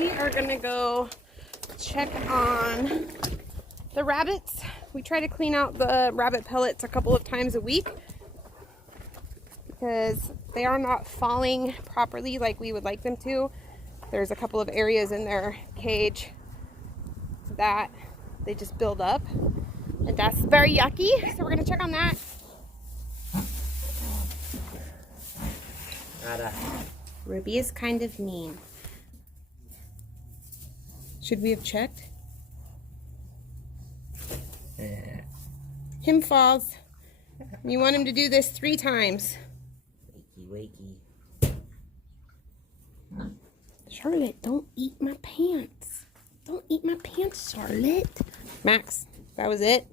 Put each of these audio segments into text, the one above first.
we are gonna go check on the rabbits. We try to clean out the rabbit pellets a couple of times a week because they are not falling properly like we would like them to. There's a couple of areas in their cage that they just build up, and that's very yucky. So we're gonna check on that. Ruby is kind of mean. Should we have checked? Him falls. You want him to do this 3 times. Wakey, wakey. Charlotte, don't eat my pants. Don't eat my pants, Charlotte. Max, that was it?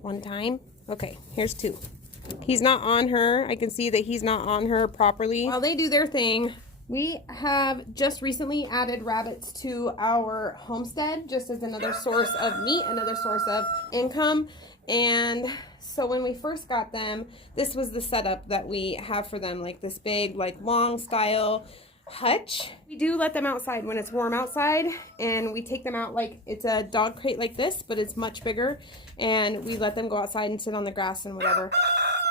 1 time? Okay, here's 2. He's not on her. I can see that he's not on her properly. While they do their thing, we have just recently added rabbits to our homestead just as another source of meat, another source of income. And so when we first got them, this was the setup that we have for them, like this big, like long style hutch. We do let them outside when it's warm outside, and we take them out like it's a dog crate like this, but it's much bigger, and we let them go outside and sit on the grass and whatever.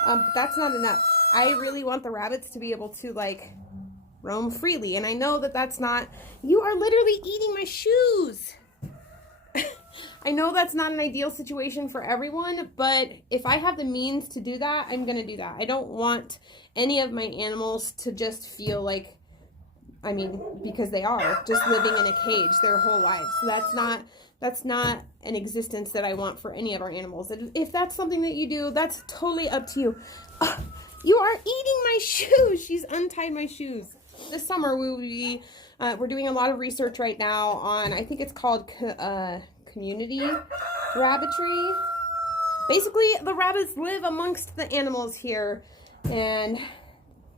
But that's not enough. I really want the rabbits to be able to like roam freely, and I know that that's not, you are literally eating my shoes. I know that's not an ideal situation for everyone, but if I have the means to do that, I'm gonna do that. I don't want any of my animals to just feel like, I mean, because they are just living in a cage their whole lives. So that's not an existence that I want for any of our animals. If that's something that you do, that's totally up to you. You are eating my shoes. She's untied my shoes. This summer we will be, we're doing a lot of research right now on, I think it's called community rabbitry. Basically, the rabbits live amongst the animals here, and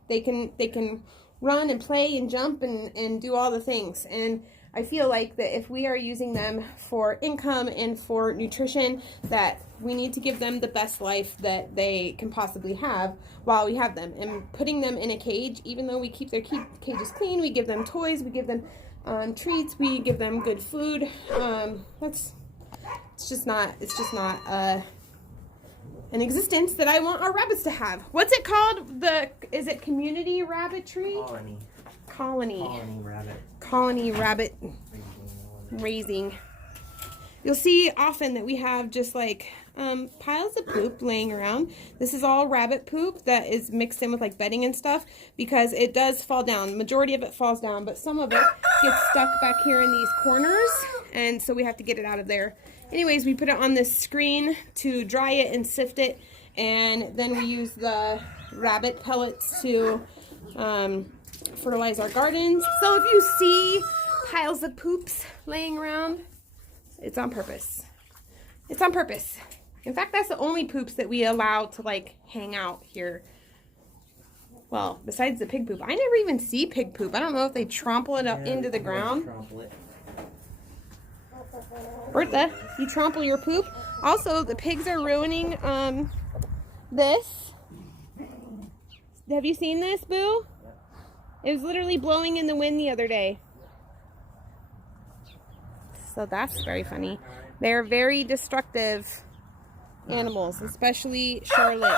they can run and play and jump and do all the things. And I feel like that if we are using them for income and for nutrition, that we need to give them the best life that they can possibly have while we have them. And putting them in a cage, even though we keep their cages clean, we give them toys, we give them treats, we give them good food. It's just not an existence that I want our rabbits to have. What's it called? Is it community rabbitry? Colony rabbit raising. You'll see often that we have just like piles of poop laying around. This is all rabbit poop that is mixed in with like bedding and stuff, because it does fall down. Majority of it falls down, but some of it gets stuck back here in these corners, and so we have to get it out of there. Anyways, we put it on this screen to dry it and sift it, and then we use the rabbit pellets to fertilize our gardens. So if you see piles of poops laying around, it's on purpose. It's on purpose. In fact, that's the only poops that we allow to like hang out here. Well, besides the pig poop. I never even see pig poop. I don't know if they trample it up into the ground. Bertha, you trample your poop. Also, the pigs are ruining this. Have you seen this, Boo? It was literally blowing in the wind the other day. So that's very funny. They're very destructive animals, especially Charlotte.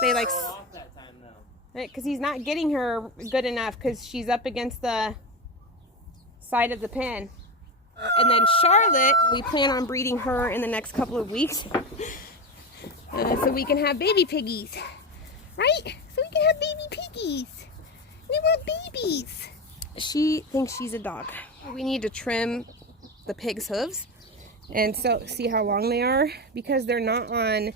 They like, because he's not getting her good enough because she's up against the side of the pen. And then Charlotte, we plan on breeding her in the next couple of weeks, so we can have baby piggies, right? So we can have baby piggies. We want babies. She thinks she's a dog. We need to trim the pig's hooves, and so see how long they are, because they're not on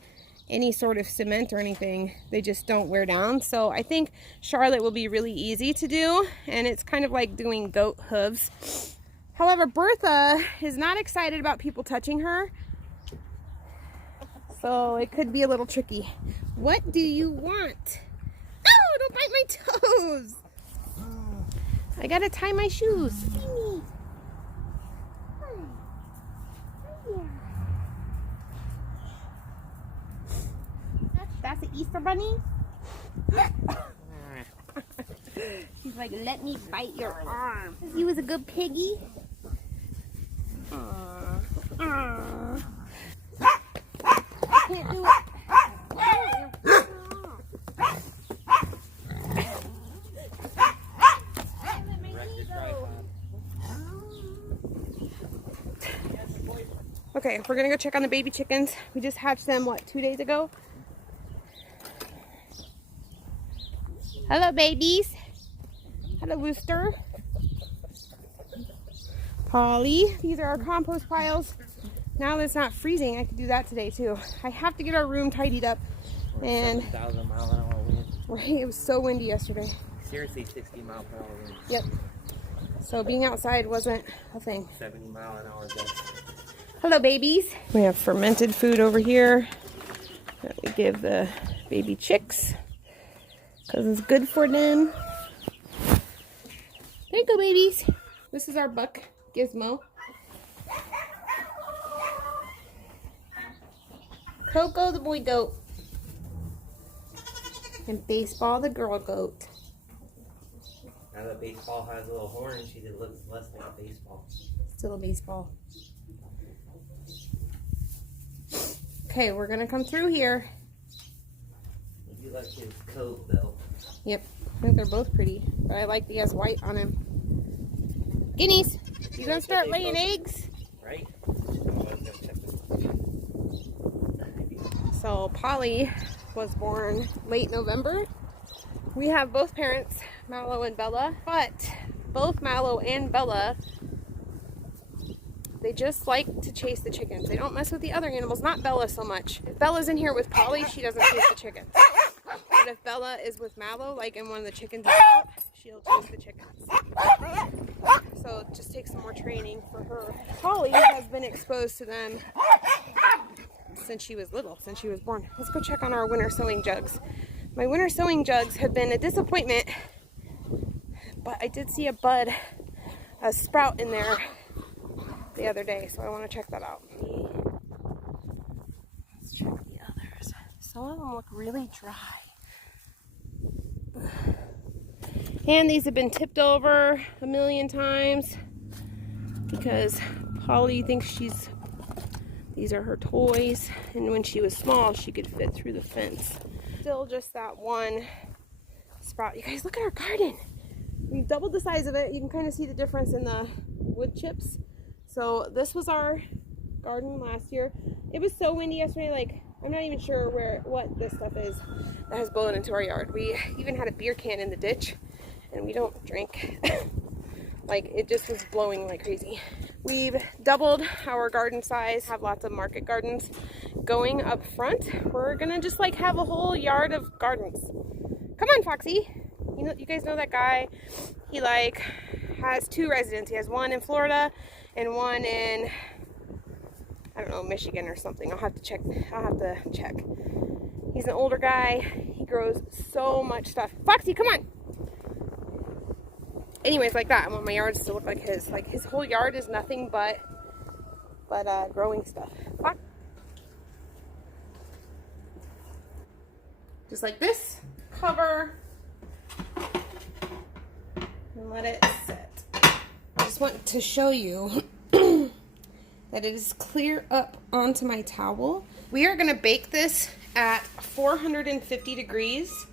any sort of cement or anything. They just don't wear down. So I think Charlotte will be really easy to do, and it's kind of like doing goat hooves. However, Bertha is not excited about people touching her, so it could be a little tricky. What do you want? Oh, don't bite my toes. I gotta tie my shoes. That's an Easter bunny? She's like, let me bite your arm. He was a good piggy. Aww. Aww. I can't do it. Okay, we're gonna go check on the baby chickens. We just hatched them, what, 2 days ago? Hello, babies. Hello, Rooster. Polly. These are our compost piles. Now that it's not freezing, I could do that today too. I have to get our room tidied up. And 7,000 mile an hour wind. right, it was so windy yesterday. Seriously, 60 mile per hour wind. Yep. So being outside wasn't a thing. 70 mile an hour gust. Hello, babies. We have fermented food over here that we give the baby chicks because it's good for them. There you go, babies. This is our buck, Gizmo. Coco, the boy goat. And Baseball, the girl goat. Now that baseball has a little horn, she looks less like a baseball. Still a baseball. Okay, we're gonna come through here. I do like his coat though. Yep, I think they're both pretty, but I like the has white on him. Guineas, you gonna start laying eggs? Right? So Polly was born late November. We have both parents, Mallow and Bella, but both Mallow and Bella, they just like to chase the chickens. They don't mess with the other animals, not Bella so much. If Bella's in here with Polly, she doesn't chase the chickens. But if Bella is with Mallow, like and one of the chickens is out, she'll chase the chickens. So it just takes some more training for her. Polly has been exposed to them since she was little, since she was born. Let's go check on our winter sowing jugs. My winter sowing jugs have been a disappointment, but I did see a sprout in there the other day, so I want to check that out. Let's check the others. Some of them look really dry. And these have been tipped over a million times because Polly thinks these are her toys, and when she was small, she could fit through the fence. Still just that one sprout. You guys, look at our garden. We've doubled the size of it. You can kind of see the difference in the wood chips. So this was our garden last year. It was so windy yesterday, like I'm not even sure what this stuff is that has blown into our yard. We even had a beer can in the ditch, and we don't drink. Like, it just was blowing like crazy. We've doubled our garden size, have lots of market gardens going up front. We're gonna just like have a whole yard of gardens. Come on, Foxy. You guys know that guy? He like has 2 residents. He has one in Florida and one in, I don't know, Michigan or something. I'll have to check. He's an older guy. He grows so much stuff. Foxy, come on. Anyways, like that. I want my yards to look like his. Like, his whole yard is nothing but growing stuff. Fox. Just like this. Cover. And let it sit. I just want to show you that it is clear up onto my towel. We are going to bake this at 450 degrees,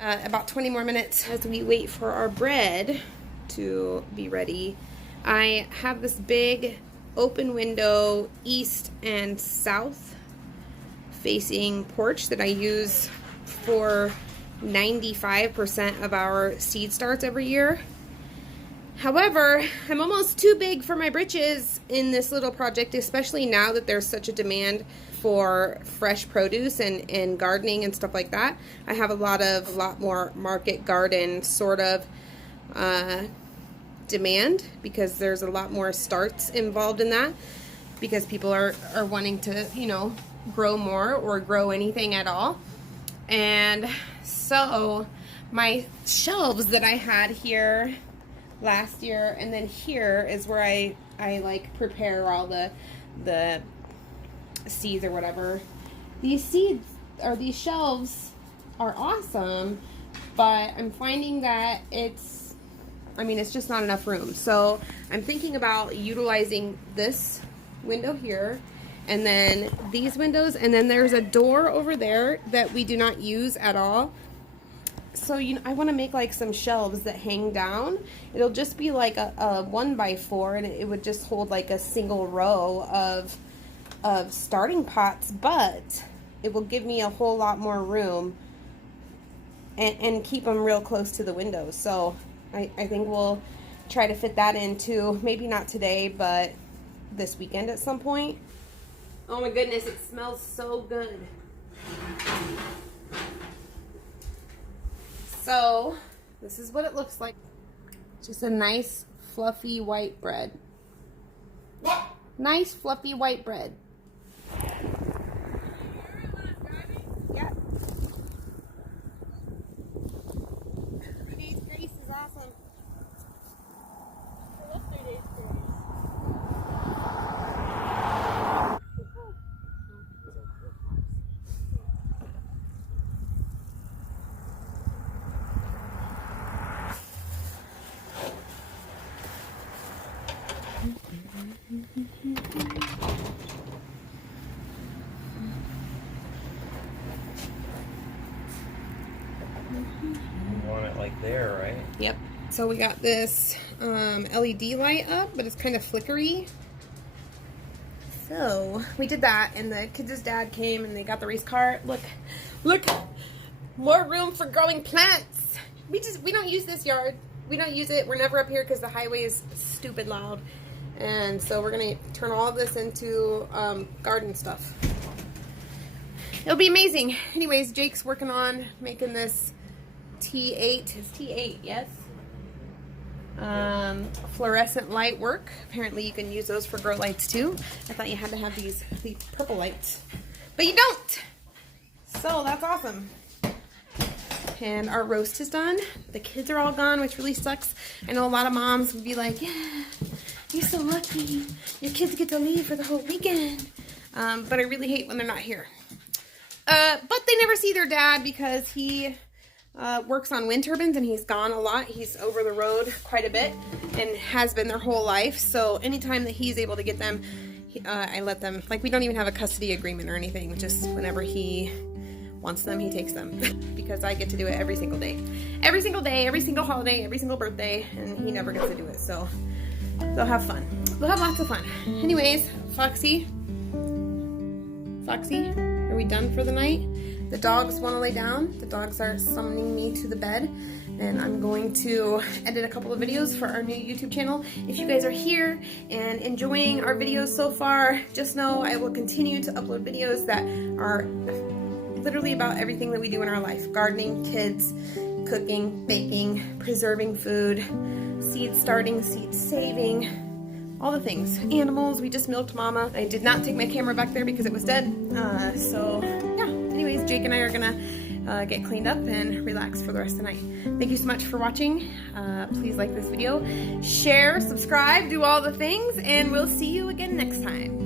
about 20 more minutes as we wait for our bread to be ready. I have this big open window east and south facing porch that I use for 95% of our seed starts every year. However, I'm almost too big for my britches in this little project, especially now that there's such a demand for fresh produce and gardening and stuff like that. I have a lot more market garden sort of demand because there's a lot more starts involved in that because people are wanting to, you know, grow more or grow anything at all. And so my shelves that I had here last year, and then here is where I like prepare all the seeds or whatever. These seeds or these shelves are awesome, but I'm finding that it's I mean, it's just not enough room. So I'm thinking about utilizing this window here, and then these windows, and then there's a door over there that we do not use at all. So I want to make like some shelves that hang down. It'll just be like a 1x4, and it would just hold like a single row of starting pots, but it will give me a whole lot more room and keep them real close to the windows. So I think we'll try to fit that into, maybe not today, but this weekend at some point. Oh my goodness, it smells so good. So this is what it looks like. Just a nice fluffy white bread. Nice fluffy white bread. Yeah. 3 days grace is awesome. I love 3 days grace. You want it like there, right? Yep. So we got this LED light up, but it's kind of flickery. So we did that, and the kids' dad came and they got the race car. Look, more room for growing plants. We don't use this yard. We don't use it. We're never up here because the highway is stupid loud. And so we're gonna turn all of this into garden stuff. It'll be amazing. Anyways, Jake's working on making this T8. It's T8, yes? Fluorescent light work. Apparently you can use those for grow lights too. I thought you had to have these purple lights, but you don't. So that's awesome. And our roast is done. The kids are all gone, which really sucks. I know a lot of moms would be like, yeah, you're so lucky. Your kids get to leave for the whole weekend. But I really hate when they're not here. But they never see their dad because he works on wind turbines and he's gone a lot. He's over the road quite a bit and has been their whole life. So anytime that he's able to get them, I let them, like, we don't even have a custody agreement or anything. Just whenever he wants them, he takes them, because I get to do it every single day, every single holiday, every single birthday, and he never gets to do it. So they'll have fun. They'll have lots of fun. Anyways, Foxy, are we done for the night? The dogs want to lay down. The dogs are summoning me to the bed, and I'm going to edit a couple of videos for our new YouTube channel. If you guys are here and enjoying our videos so far, just know I will continue to upload videos that are literally about everything that we do in our life. Gardening, kids, cooking, baking, preserving food, seed starting, seed saving, all the things. Animals, we just milked Mama. I did not take my camera back there because it was dead. So yeah, anyways, Jake and I are gonna get cleaned up and relax for the rest of the night. Thank you so much for watching. Please like this video, share, subscribe, do all the things, and we'll see you again next time.